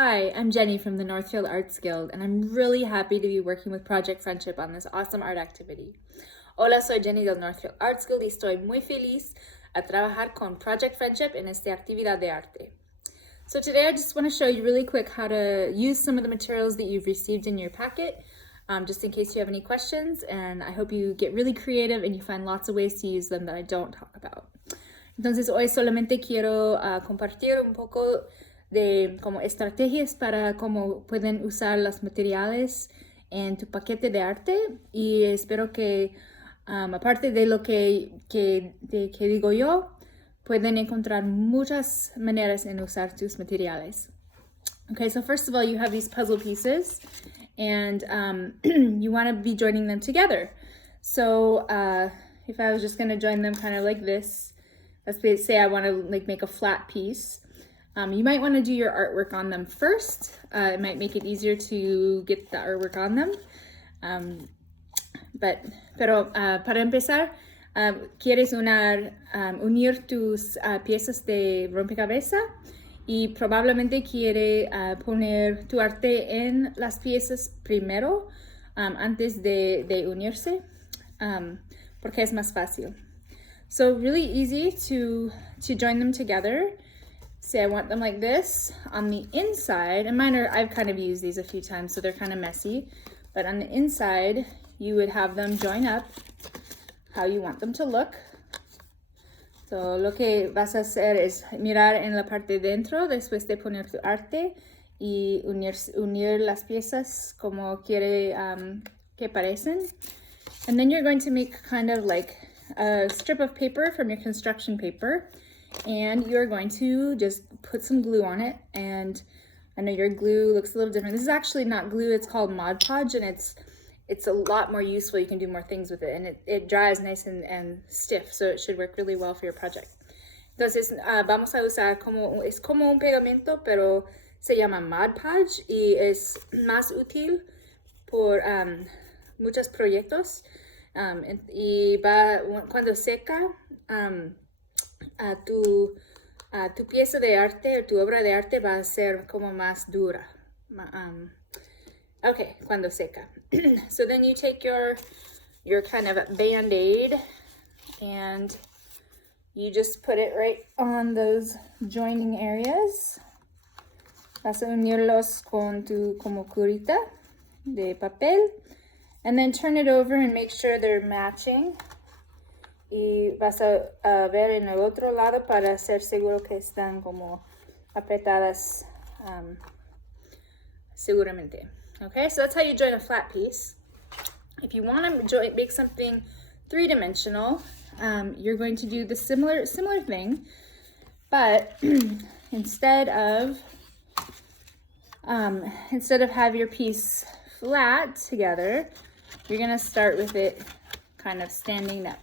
Hi, I'm Jennie from the Northfield Arts Guild, and I'm really happy to be working with Project Friendship on this awesome art activity. Hola, soy Jennie del Northfield Arts Guild y estoy muy feliz a trabajar con Project Friendship en esta actividad de arte. So today I just want to show you really quick how to use some of the materials that you've received in your packet, just in case you have any questions, and I hope you get really creative and you find lots of ways to use them that I don't talk about. Entonces hoy solamente quiero compartir un poco de como estrategias para cómo pueden usar los materiales en tu paquete de arte, y espero que aparte de lo que digo yo, pueden encontrar muchas maneras en usar tus materiales. Okay, so first of all, you have these puzzle pieces, and you want to be joining them together. So if I was just going to join them kind of like this, let's say I want to make a flat piece. You might want to do your artwork on them first. It might make it easier to get the artwork on them. Pero para empezar, quieres unir tus piezas de rompecabezas y probablemente quiere poner tu arte en las piezas primero antes de unirse, porque es más fácil. So really easy to join them together. Say I want them like this on the inside, and mine are, I've kind of used these a few times, so they're kind of messy, but on the inside you would have them join up how you want them to look. So lo que vas a hacer es mirar en la parte de dentro después de poner tu arte y unir las piezas como quiere que parecen. And then you're going to make kind of like a strip of paper from your construction paper, and you're going to just put some glue on it. And I know your glue looks a little different. This is actually not glue, it's called Mod Podge, and it's a lot more useful. You can do more things with it, and it dries nice and stiff, so it should work really well for your project. Entonces vamos a usar es como un pegamento, pero se llama Mod Podge y es más útil por muchos proyectos. Y cuando seca, tu pieza de arte o tu obra de arte va a ser como más dura. Okay, cuando seca. So then you take your kind of Band-Aid and you just put it right on those joining areas. Vas a unirlos con tu como curita de papel, and then turn it over and make sure they're matching. Y vas a ver en el otro lado para ser seguro que están como apretadas seguramente. Okay, so that's how you join a flat piece. If you want to make something three-dimensional, you're going to do the similar thing, but instead of have your piece flat together, you're going to start with it kind of standing up.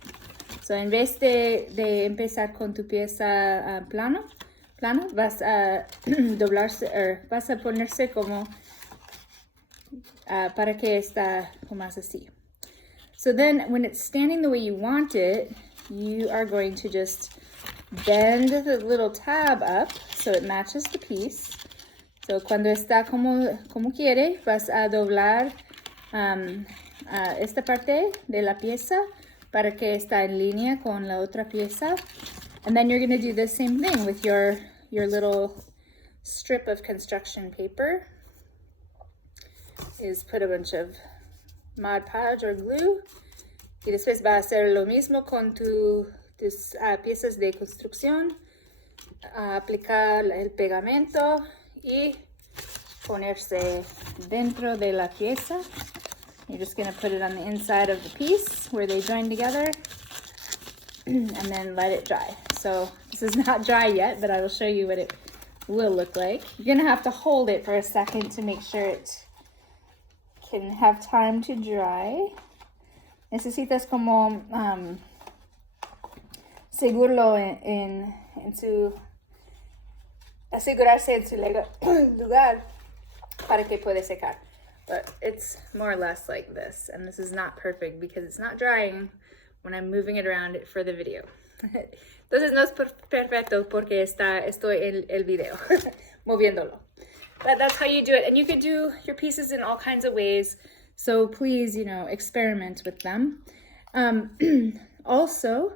So en vez de empezar con tu pieza plano, vas a doblarse, o vas a ponerse como para que está como más así. So then when it's standing the way you want it, you are going to just bend the little tab up so it matches the piece. So cuando está como quiere, vas a doblar esta parte de la pieza para que está en línea con la otra pieza. And then you're going to do the same thing with your little strip of construction paper. Is put a bunch of Mod Podge or glue, y después va a hacer lo mismo con tus piezas de construcción, aplicar el pegamento y ponerse dentro de la pieza. You're just going to put it on the inside of the piece where they join together, and then let it dry. So this is not dry yet, but I will show you what it will look like. You're going to have to hold it for a second to make sure it can have time to dry. Necesitas como asegurarse en su lugar para que pueda secar. But it's more or less like this, and this is not perfect because it's not drying when I'm moving it around for the video. Entonces no es perfecto porque estoy en el video moviéndolo. but that's how you do it. And you could do your pieces in all kinds of ways. So please, experiment with them. Also,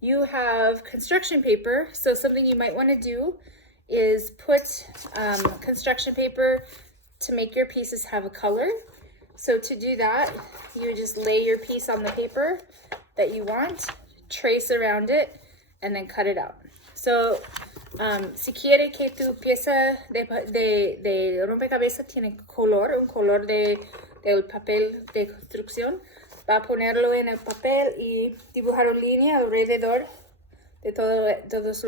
you have construction paper. So something you might want to do is put construction paper to make your pieces have a color. So to do that, you just lay your piece on the paper that you want, trace around it, and then cut it out. So si quiere que tu pieza de rompecabezas tiene color, un color del papel de construcción, va a ponerlo en el papel y dibujar una línea alrededor de todas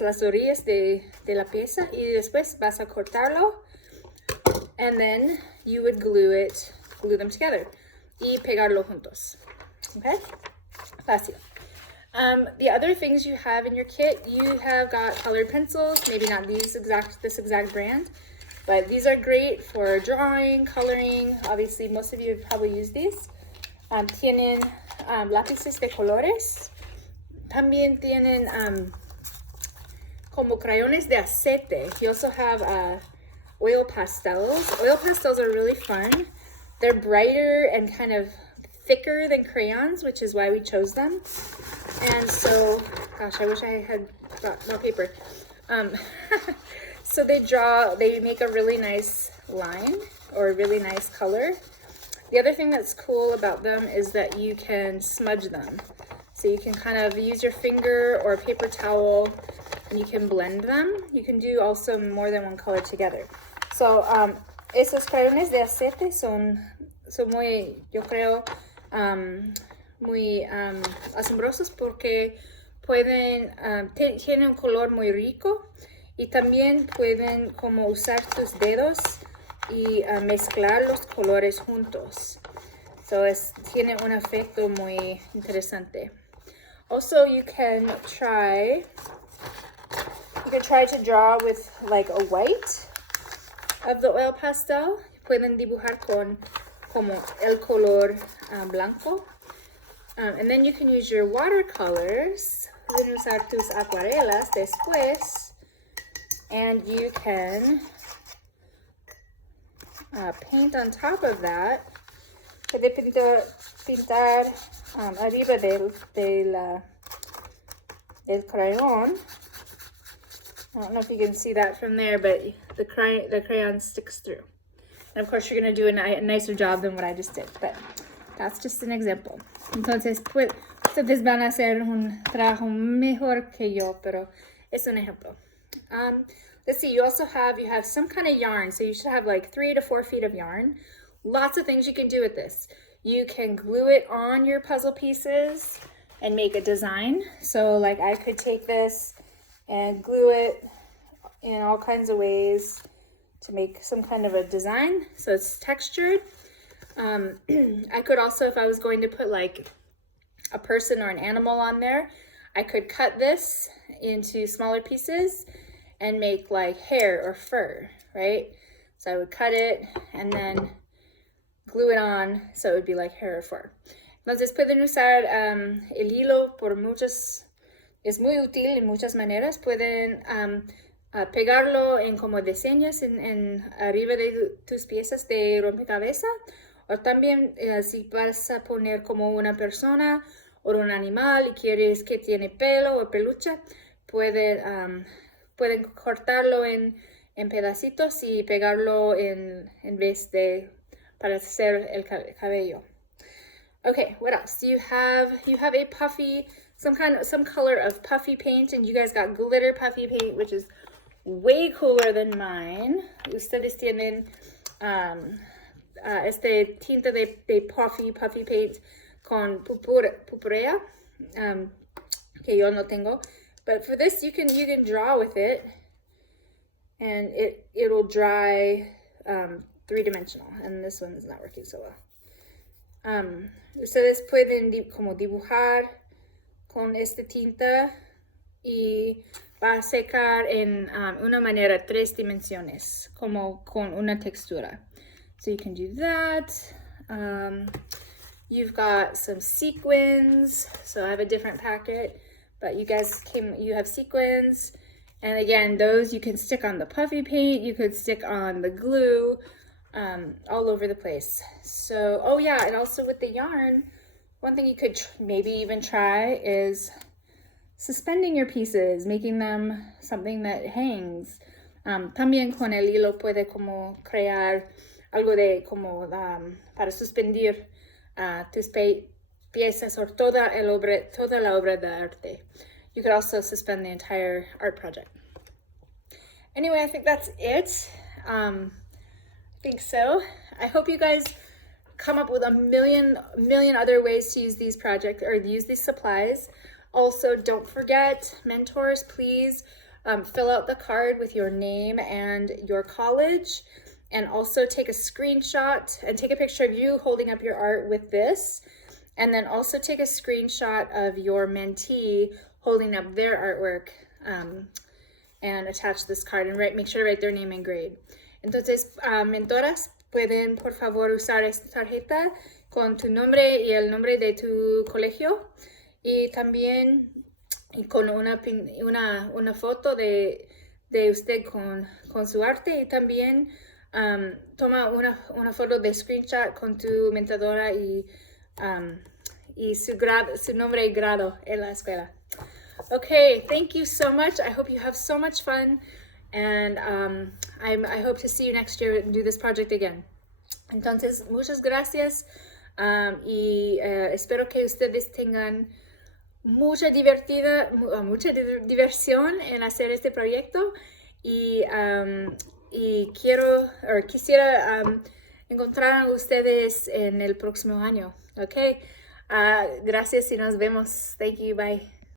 las orillas de la pieza, y después vas a cortarlo, and then you would glue them together y pegarlo juntos. Okay? Fácil. The other things you have in your kit, you have got colored pencils, maybe not this exact brand, but these are great for drawing, coloring. Obviously, most of you have probably used these. Tienen lápices de colores. También tienen como crayones de aceite. You also have oil pastels. Oil pastels are really fun. They're brighter and kind of thicker than crayons, which is why we chose them. And so, gosh, I wish I had got more paper. So they make a really nice line or a really nice color. The other thing that's cool about them is that you can smudge them. So you can kind of use your finger or a paper towel and you can blend them. You can do also more than one color together. So esos crayones de aceite son muy, yo creo, muy asombrosos porque tienen un color muy rico, y también pueden como usar tus dedos y mezclar los colores juntos. So tiene un efecto muy interesante. Also, you can try to draw with like a white of the oil pastel. Pueden dibujar como el color blanco. And then you can use your watercolors. Pueden usar tus acuarelas después. And you can paint on top of that. Puede pintar arriba del crayon. I don't know if you can see that from there, but the crayon sticks through. And of course, you're going to do a nicer job than what I just did, but that's just an example. Entonces, ustedes van a hacer un trabajo mejor que yo, pero es un ejemplo. Let's see, you have some kind of yarn, so you should have like 3 to 4 feet of yarn. Lots of things you can do with this. You can glue it on your puzzle pieces and make a design. So like I could take this and glue it in all kinds of ways to make some kind of a design, so it's textured. I could also, if I was going to put like a person or an animal on there, I could cut this into smaller pieces and make like hair or fur, right? So I would cut it and then glue it on so it would be like hair or fur. Entonces pueden usar el hilo es muy útil en muchas maneras. Pueden pegarlo en como diseños en arriba de tus piezas de rompecabezas, o también si vas a poner como una persona o un animal y quieres que tiene pelo o peluche, pueden cortarlo en pedacitos y pegarlo en vez de para hacer el cabello. Okay, what else? You have a puffy, some color of puffy paint, and you guys got glitter puffy paint, which is way cooler than mine. Ustedes tienen este tinta de puffy paint con purpúrea, que yo no tengo. But for this, you can draw with it, and it'll dry 3-dimensional. And this one is not working so well. Ustedes pueden como dibujar con esta tinta y va a secar en una manera 3 dimensiones, como con una textura. So you can do that. You've got some sequins. So I have a different packet, but you have sequins And again, those you can stick on the puffy paint, you could stick on the glue, all over the place. So, oh yeah, and also with the yarn, one thing you could maybe even try is suspending your pieces, making them something that hangs. También con el hilo puede como crear algo de como para suspender tus piezas or toda la obra de arte. You could also suspend the entire art project. Anyway, I think that's it. I think so. I hope you guys come up with a million other ways to use these projects or use these supplies. Also, don't forget, mentors, please fill out the card with your name and your college, and also take a screenshot and take a picture of you holding up your art with this, and then also take a screenshot of your mentee holding up their artwork, and attach this card and make sure to write their name and grade. Entonces, mentoras, pueden por favor usar esta tarjeta con tu nombre y el nombre de tu colegio, y también con una foto de usted con su arte, y también toma una foto de screenshot con tu mentadora y su nombre y grado en la escuela. Okay, thank you so much. I hope you have so much fun, and I hope to see you next year and do this project again. Entonces, muchas gracias, y espero que ustedes tengan mucha diversión en hacer este proyecto, y quisiera encontrar a ustedes en el próximo año. Okay, gracias y nos vemos. Thank you, bye.